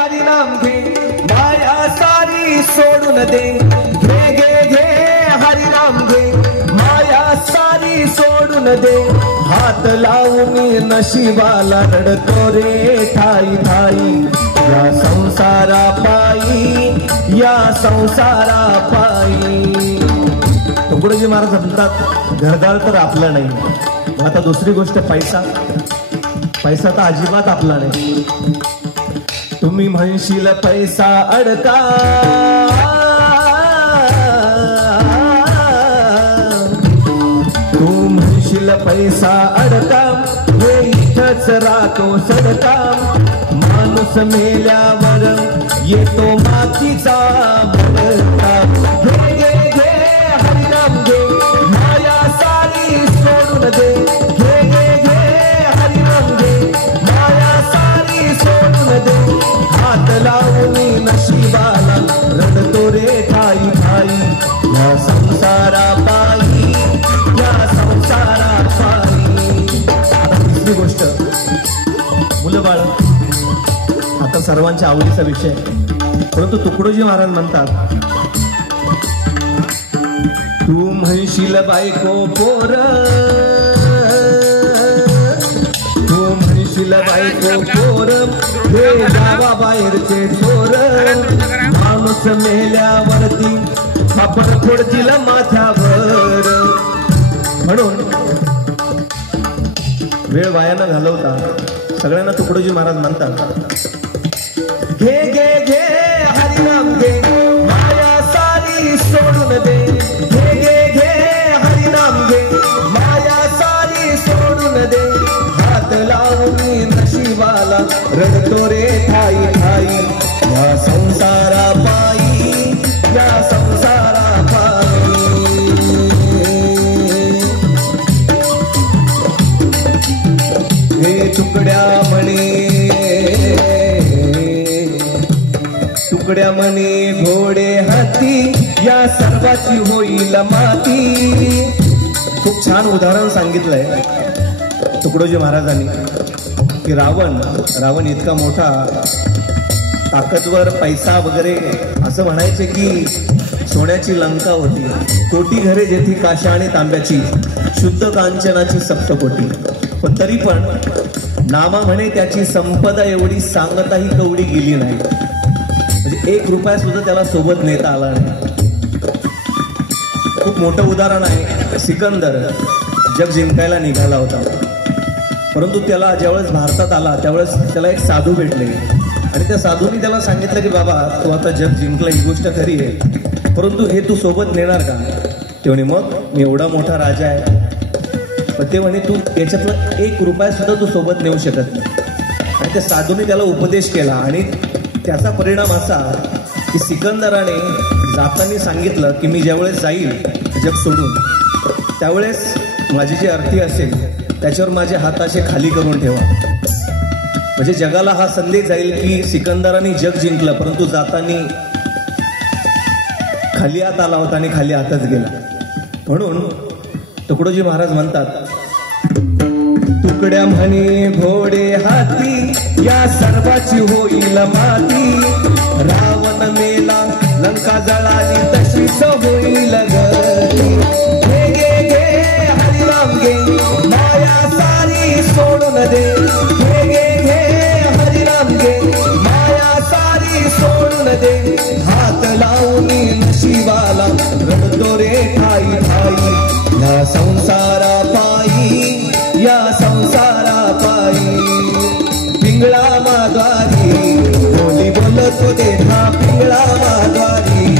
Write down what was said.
हरिनाम घे माया सारी सोडून दे घे घे घे हरिनाम घे माया सारी सोडून दे हात लावून नशिबाला रडतो रे ठाई ठाई या संसारा पायी तुकडोजी महाराज म्हणतात घरदार तर आपलं नाही आता दुसरी गोष्ट पैसा तर अजिबात आपला नाही तुम्ही म्हणशील पैसा अडका तू म्हणशील पैसा अडका हे इथंच राहतो सडका माणूस मेल्यावर येतो मातीचा भरता घे घे घे हरिनाम घे माया सारी सोडून दे घे घे घे हरिनाम घे माया सारी सोडून दे हात लावून नशिबाला रडतो रे ठाई ठाई या संसारा पायी आता तिसरी गोष्ट मुलं बाळ आता सर्वांच्या आवडीचा विषय परंतु तुकडोजी महाराज म्हणतात तू म्हणशील बायको पोर तू म्हणशील बायको पोर हे गावा बाहेरचे चोर माणूस मेल्यावरती आपण फोडतील माथ्यावर म्हणून वेळ वाया न घालवता सगळ्यांना तुकडोजी महाराज म्हणतात घे घे घे हरिनाम घे माया सारी सोडून दे घे घे घे हरिनाम घे माया सारी सोडून दे हात लावून नशिबाला रडतो रे ठाई ठाई या संसारा पायी हे तुकड्या म्हणे घोडे हाती या सर्वाची होईल माती खूप छान उदाहरण सांगितलंय तुकडोजी महाराजांनी की रावण इतका मोठा ताकदवर पैसा वगैरे असं म्हणायचे की सोन्याची लंका होती कोटी घरे जेथी काशा आणि तांब्याची शुद्ध कांचनाची सप्तकोटी पण तरी पण नामा म्हणे त्याची संपदा एवढी सांगताही कवडी गेली नाही म्हणजे 1 रुपया सुद्धा त्याला सोबत नेता आला नाही खूप मोठं उदाहरण आहे सिकंदर जग जिंकायला निघाला होता परंतु त्याला ज्यावेळेस भारतात आला त्यावेळेस त्याला एक साधू भेटले आणि त्या साधूंनी त्याला सांगितलं की बाबा तू आता जग जिंकला ही गोष्ट खरी आहे परंतु हे तू सोबत नेणार का ते म्हणे मग मी एवढा मोठा राजा आहे पण ते म्हणे तू याच्यातला 1 रुपया सुद्धा तू सोबत नेऊ शकत नाही आणि त्या साधूंनी त्याला उपदेश केला आणि त्याचा परिणाम असा की सिकंदराने जाताना सांगितलं की मी ज्यावेळेस जाईल जग सोडून त्यावेळेस माझी जी आरती असेल त्याच्यावर माझे हात असे खाली करून ठेवा म्हणजे जगाला हा संदेश जाईल की सिकंदराने जग जिंकलं परंतु जाताना खाली हात आला होता आणि खाली हातच गेला म्हणून तुकडोजी महाराज म्हणतात तुकड्या म्हणे घोडे हाती या सर्वाची होईल माती रावण मेला लंका जळाली तशीच होईल गती घे घे घे हरिनाम घे माया सारी सोडून दे घे घे घे हरिनाम घे माया सारी सोडून दे हात लावून नशिबाला रडतो रे ठाई ठाई या संसारा पायी पिंगळा माद्वारी बोली बोलतो देठा पिंगळा माद्वारी